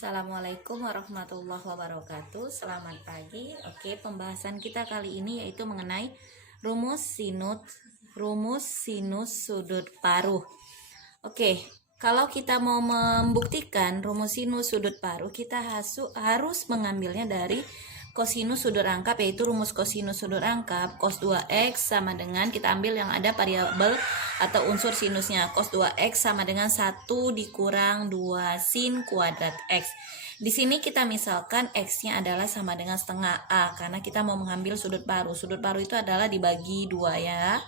Assalamualaikum warahmatullahi wabarakatuh. Selamat pagi. Oke, pembahasan kita kali ini yaitu mengenai rumus sinus sudut paruh. Oke, kalau kita mau membuktikan rumus sinus sudut paruh, kita harus mengambilnya dari kosinus sudut rangkap, yaitu rumus kosinus sudut rangkap cos 2x sama dengan, kita ambil yang ada variabel atau unsur sinusnya. Cos 2x sama dengan 1 dikurang 2 sin kuadrat x. Di sini kita misalkan x-nya adalah sama dengan setengah A, karena kita mau mengambil sudut paruh. Sudut paruh itu adalah dibagi 2 ya.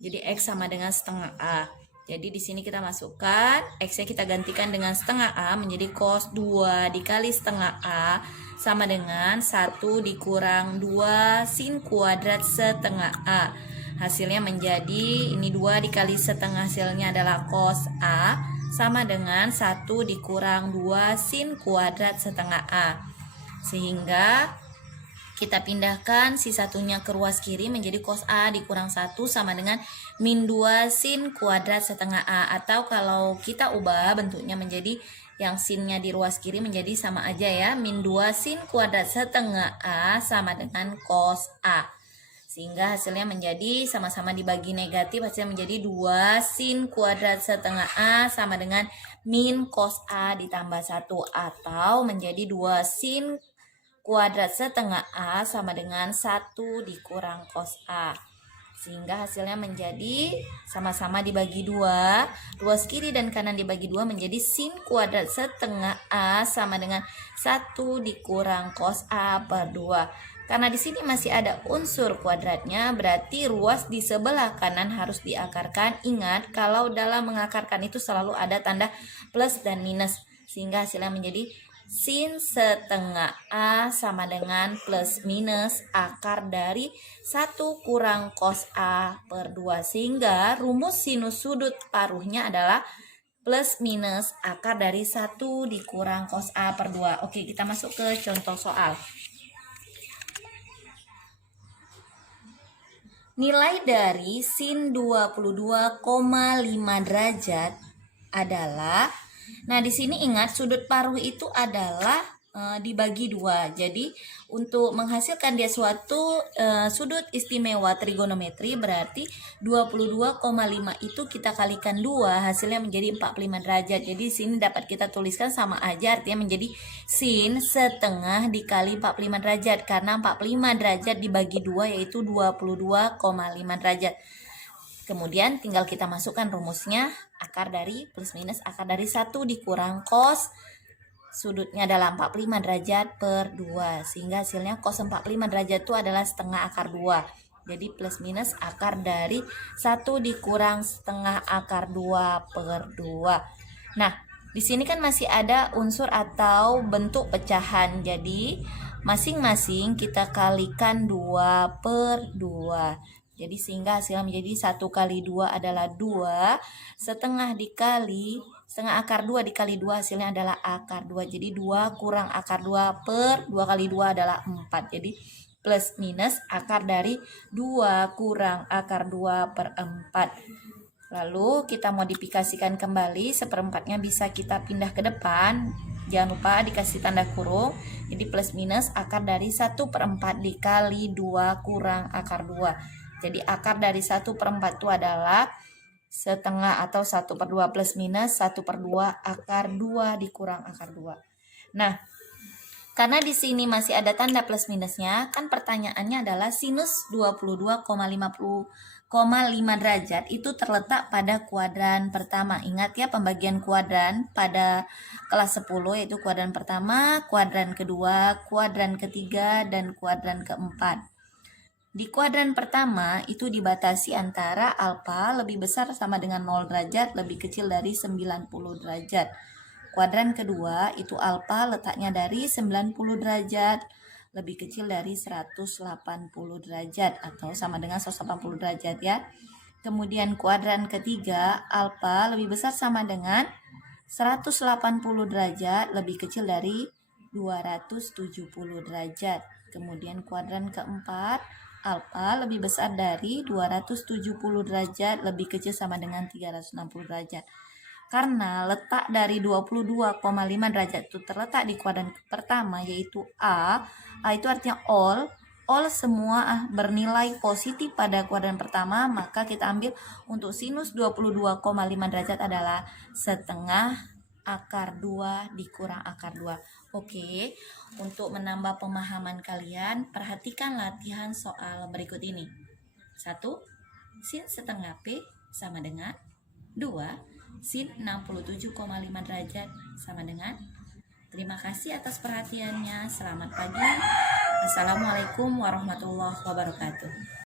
Jadi x sama dengan setengah A. Jadi di sini kita masukkan x-nya, kita gantikan dengan setengah A menjadi cos 2 dikali setengah A sama dengan 1 dikurang 2 sin kuadrat setengah A. Hasilnya menjadi ini 2 dikali setengah, hasilnya adalah cos A sama dengan 1 dikurang 2 sin kuadrat setengah A. Sehingga kita pindahkan si satunya ke ruas kiri menjadi cos A dikurang 1 sama dengan min 2 sin kuadrat setengah A. Atau kalau kita ubah bentuknya menjadi yang sinnya di ruas kiri menjadi sama aja ya, min 2 sin kuadrat setengah A sama dengan cos A. Sehingga hasilnya menjadi sama-sama dibagi negatif, hasilnya menjadi 2 sin kuadrat setengah A sama dengan min cos A ditambah 1, atau menjadi 2 sin kuadrat setengah A sama dengan 1 dikurang cos A. Sehingga hasilnya menjadi sama-sama dibagi 2, ruas kiri dan kanan dibagi 2 menjadi sin kuadrat setengah A sama dengan 1 dikurang cos A per 2. Karena di sini masih ada unsur kuadratnya, berarti ruas di sebelah kanan harus diakarkan. Ingat, kalau dalam mengakarkan itu selalu ada tanda plus dan minus, sehingga hasilnya menjadi sin setengah A sama dengan plus minus akar dari 1 kurang cos A per 2. Sehingga rumus sinus sudut paruhnya adalah plus minus akar dari 1 dikurang cos A per 2. Oke, kita masuk ke contoh soal. Nilai dari sin 22,5 derajat adalah, nah di sini ingat sudut paruh itu adalah dibagi 2. Jadi untuk menghasilkan dia suatu sudut istimewa trigonometri, berarti 22,5 itu kita kalikan 2, hasilnya menjadi 45 derajat. Jadi di sini dapat kita tuliskan sama aja, artinya menjadi sin setengah dikali 45 derajat, karena 45 derajat dibagi 2 yaitu 22,5 derajat. Kemudian tinggal kita masukkan rumusnya, akar dari plus minus akar dari 1 dikurang cos sudutnya adalah 45 derajat per 2, sehingga hasilnya cos 45 derajat itu adalah setengah akar 2. Jadi plus minus akar dari 1 dikurang setengah akar 2 per 2. Nah, di sini kan masih ada unsur atau bentuk pecahan. Jadi masing-masing kita kalikan 2 per 2. Jadi sehingga hasilnya menjadi 1 kali 2 adalah 2, setengah dikali setengah akar 2 dikali 2 hasilnya adalah akar 2. Jadi 2 kurang akar 2 per 2 kali 2 adalah 4. Jadi plus minus akar dari 2 kurang akar 2 per 4. Lalu kita modifikasikan kembali, seperempatnya bisa kita pindah ke depan. Jangan lupa dikasih tanda kurung. Jadi plus minus akar dari 1 per 4 dikali 2 kurang akar 2. Jadi akar dari 1 per 4 itu adalah setengah atau 1 per 2 plus minus 1 per 2 akar 2 dikurang akar 2. Nah, karena di sini masih ada tanda plus minusnya, kan pertanyaannya adalah sinus 22,5 derajat itu terletak pada kuadran pertama. Ingat ya, pembagian kuadran pada kelas 10 yaitu kuadran pertama, kuadran kedua, kuadran ketiga, dan kuadran keempat. Di kuadran pertama itu dibatasi antara alfa lebih besar sama dengan 0 derajat lebih kecil dari 90 derajat. Kuadran kedua itu alfa letaknya dari 90 derajat lebih kecil dari 180 derajat atau sama dengan 180 derajat ya. Kemudian kuadran ketiga alfa lebih besar sama dengan 180 derajat lebih kecil dari 270 derajat. Kemudian kuadran keempat alfa lebih besar dari 270 derajat lebih kecil sama dengan 360 derajat. Karena letak dari 22,5 derajat itu terletak di kuadran pertama, yaitu A. A itu artinya all semua bernilai positif pada kuadran pertama, maka kita ambil untuk sinus 22,5 derajat adalah setengah akar 2 dikurang akar 2. Oke, untuk menambah pemahaman kalian, perhatikan latihan soal berikut ini. 1. Sin setengah P sama dengan 2. Sin 67,5 derajat sama dengan. Terima kasih atas perhatiannya. Selamat pagi. Assalamualaikum warahmatullahi wabarakatuh.